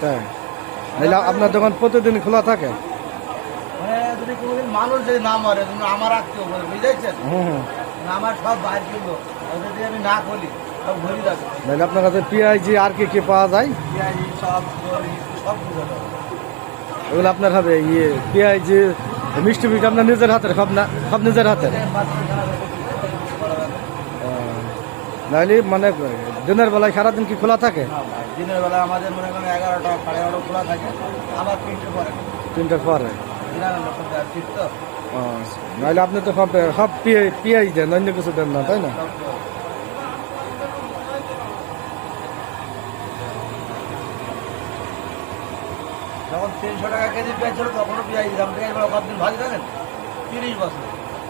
তাই নাহলে আপনার দোকান প্রতিদিন খোলা থাকে? মানুষ যদি না মরে আমার আত্মীয় বুঝেছেন, আমার সব বাইর কিনবো যদি আমি না খুলি সব ঘুরি যাবে। নাহলে আপনার কাছে পিঁয়াজি আর কি পাওয়া যায়? পেঁয়াজি সব সব এগুলো আপনার হবে ইয়ে পেঁয়াজি মিষ্টি মিষ্টি আপনার নিজের হাতের, সব নিজের হাতের? নাহলে মানে দিনের বেলায় সারাদিন কি খোলা থাকে? দিনের বেলা আমাদের মনে করেন 11টা 11:30 খোলা থাকে, আবার 3টের পরে। 3টার পরে? তো নাহলে আপনি তো সব পেঁয়াজ দেন, অন্য কিছু দেন না, তাই না? যখন 300 টাকা কেজি পেঁয়াজ ছিল তখনও পেঁয়াজ দাম থেকে কতদিন ভাজি থাকেন? 30 বছর।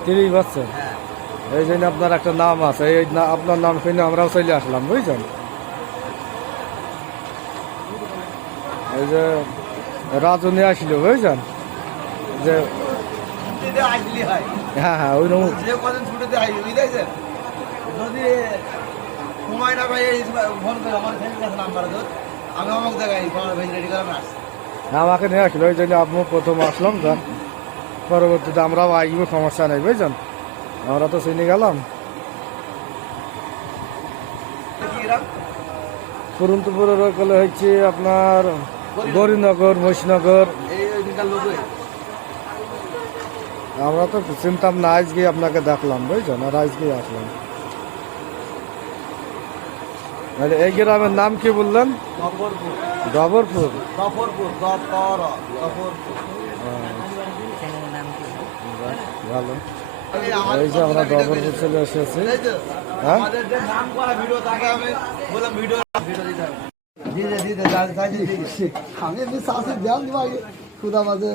30 বছর? হ্যাঁ। এই জন্য আপনার একটা নাম আছে, এই আপনার নাম শুনে আমরাও চলে আসলাম, বুঝছেন? এই যে রাজু নিয়ে আসলো, বুঝছেন যে আসলি হয়। হ্যাঁ ওই রকম। যে কদিন ছুটিতে আসি বুঝতেছেন, যদি সময় না পাই ফোন করে আমার ফ্রেন্ডের কাছে নাম্বার ধর, আমি অমুক জায়গায় ভেজ রেডি করে আসছি। আমাকে নিয়ে আসলো, ওই জন্য আপনি প্রথম আসলাম, যান পরবর্তীতে আমরাও আসবো, সমস্যা নেই, বুঝছেন? আমরা তো চিনে গেলাম। পুরন্তপুরের ওইগুলো হচ্ছে আপনার গৌরীনগর, মহিষনগর। আমরা তো চিনতাম না, আজকে আপনাকে দেখলাম, বুঝছেন? আর আজকে আসলাম। এই গ্রামের নাম কি বললেন? গফরপুর। ভালো। এই যে আমরা গফরপুর চলে এসেছি। হ্যাঁ আমি এমনি সাহসে দেওয়াল দিব আগে খুদা মাঝে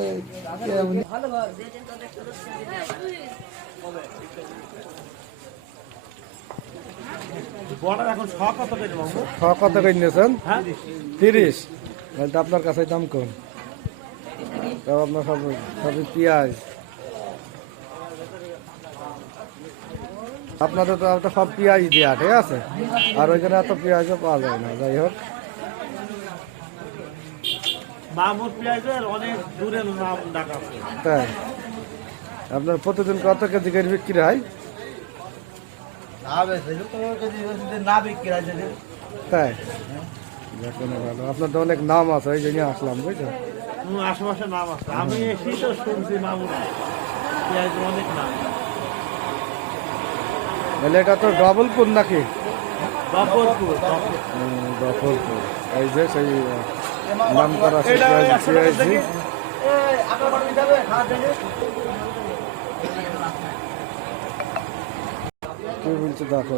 কত করে নিয়েছেন? 30। তো আপনার কাছে দাম কম। তাও আপনার সবই পেঁয়াজ। আপনাদের তো সব পেঁয়াজ দেওয়া, ঠিক আছে? আর ওইখানে এত পেঁয়াজও পাওয়া যায় না। যাই হোক, তাই আপনার প্রতিদিন কত কেজি করে বিক্রি হয়? না বিক্রি হয় তাই দেখুন, ভালো। আপনার তো অনেক নাম আছে, ওই জন্য আসলাম, বুঝছেন? আশেপাশে নাম আছে, আমি এসি তো শুনছি মামুনা অনেক নাম। তাহলে এটা তো ডবলপুর নাকি? গফরপুর। গফরপুর, এই যে সেই নাম করা পেঁয়াজি। কি বলছে দেখো।